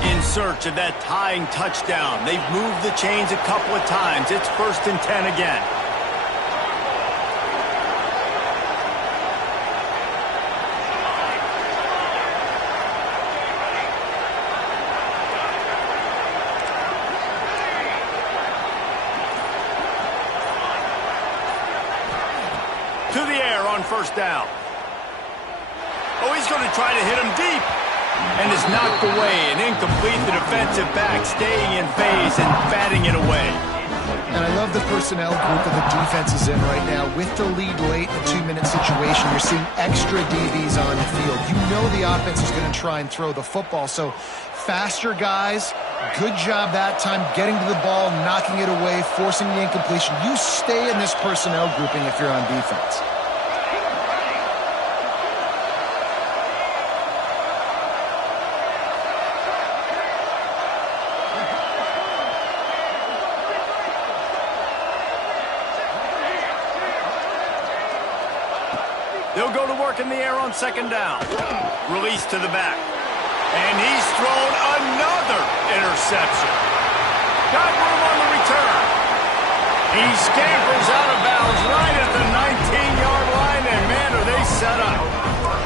In search of that tying touchdown. They've moved the chains a couple of times. It's 1st and 10 again. To the air on first down. Oh, he's going to try to hit him deep. And is knocked away and incomplete. The defensive back staying in phase and batting it away. And I love the personnel group that the defense is in right now. With the lead late in a 2-minute situation, you're seeing extra DBs on the field. You know the offense is going to try and throw the football. So faster guys. Good job that time getting to the ball, knocking it away, forcing the incompletion. You stay in this personnel grouping if you're on defense. They'll go to work in the air on second down. Release to the back. And he's thrown another interception. Got room on the return. He scampers out of bounds right at the 19-yard line, and man, are they set up.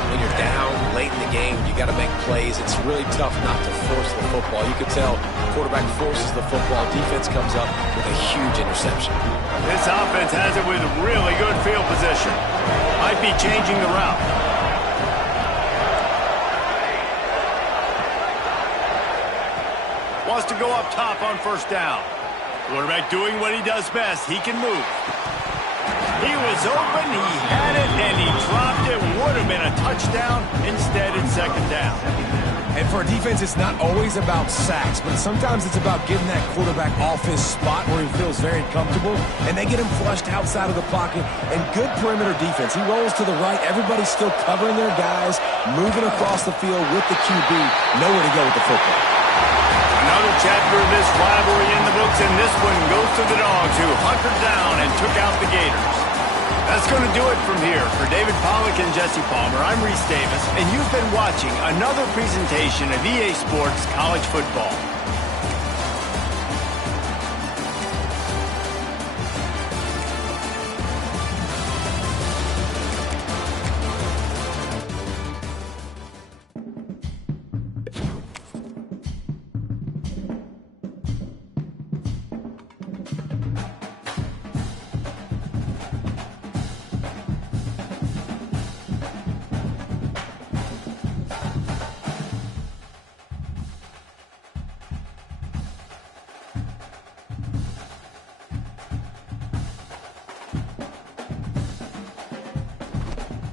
When you're down late in the game, you got to make plays. It's really tough not to force the football. You can tell quarterback forces the football. Defense comes up with a huge interception. This offense has it with really good field position. Might be changing the route. Wants to go up top on first down. Quarterback doing what he does best. He can move. He was open, he had it, and he dropped it. Would have been a touchdown. Instead, it's second down. And for a defense, it's not always about sacks, but sometimes it's about getting that quarterback off his spot where he feels very comfortable, and they get him flushed outside of the pocket, and good perimeter defense. He rolls to the right. Everybody's still covering their guys, moving across the field with the QB, nowhere to go with the football. Another chapter of this rivalry in the books, and this one goes to the Dogs, who hunkered down and took out the Gators. That's going to do it from here. For David Pollack and Jesse Palmer, I'm Reese Davis, and you've been watching another presentation of EA Sports College Football.